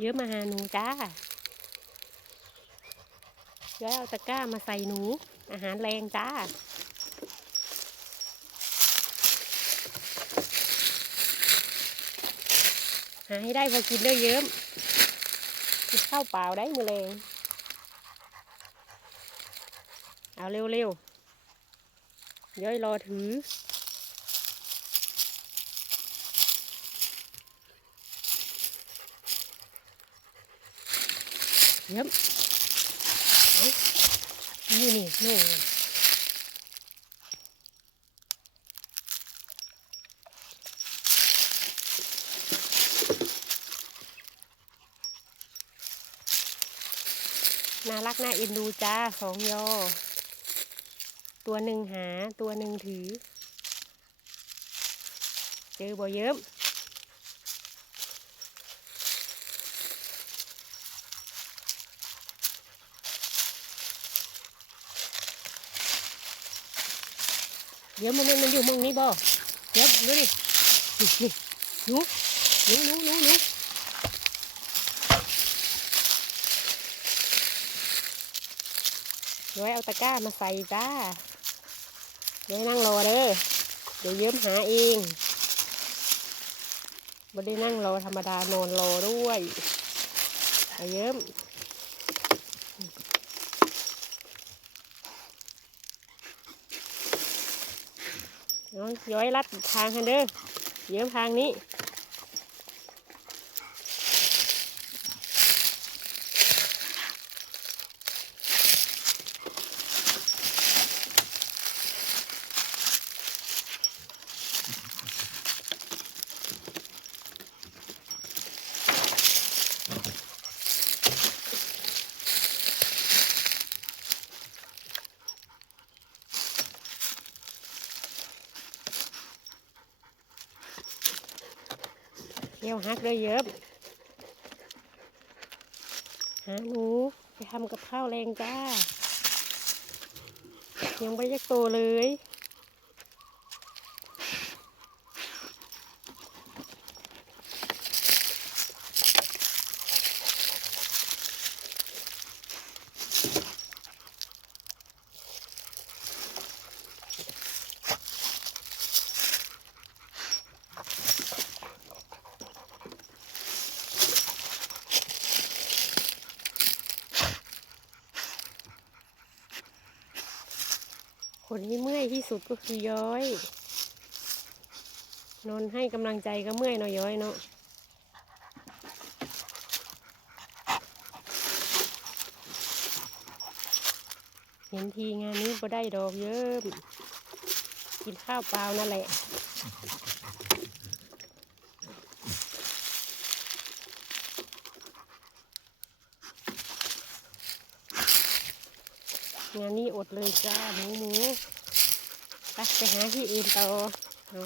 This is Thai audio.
เยอะมาหาหนูจ้าย้อยเอาตะกร้ามาใส่หนู อาหารแรงจ้าหาให้ได้พอกินได้เยอะกินข้าวเปล่าได้มือแรงเอาเร็วๆย้อยรอถือ เยี่ยมเอานี่นี่นู่นน่ารักน่าเอ็นดูจ้าสองยอ ตัวหนึ่งหาตัวหนึ่งถือ เจอบ่เยิ้ม เดี๋ยวมันมันอยู่มองนี้บ่เดี๋ยวดูดินี่หนูหนูหนูหนูหนูเดี๋ยวเอาตะกร้ามาใส่จ้าเดี๋ยวนั่งรอเด้เดี๋ยวเยิ้มหาเองไม่ได้นั่งรอธรรมดานอนรอด้วยเอาเยิ้ม น้องย้อยรัดทางกันเด้อเยื้มทางนี้ เที่ยวฮักเลยเยอะหาหนูไปทำกับข้าวแรงจ้า ยังไม่ยักโตเลย คนที่เมื่อยที่สุดก็คือย้อย นอนให้กำลังใจก็เมื่อยเนาะย้อยเนาะเห็นทีงานนี้ก็ได้ดอกเยอะกินข้าวเปล่านั่นแหละ งานนี้อดเลยจ้าหมูหมูไปไปหาที่อื่นต่อเอา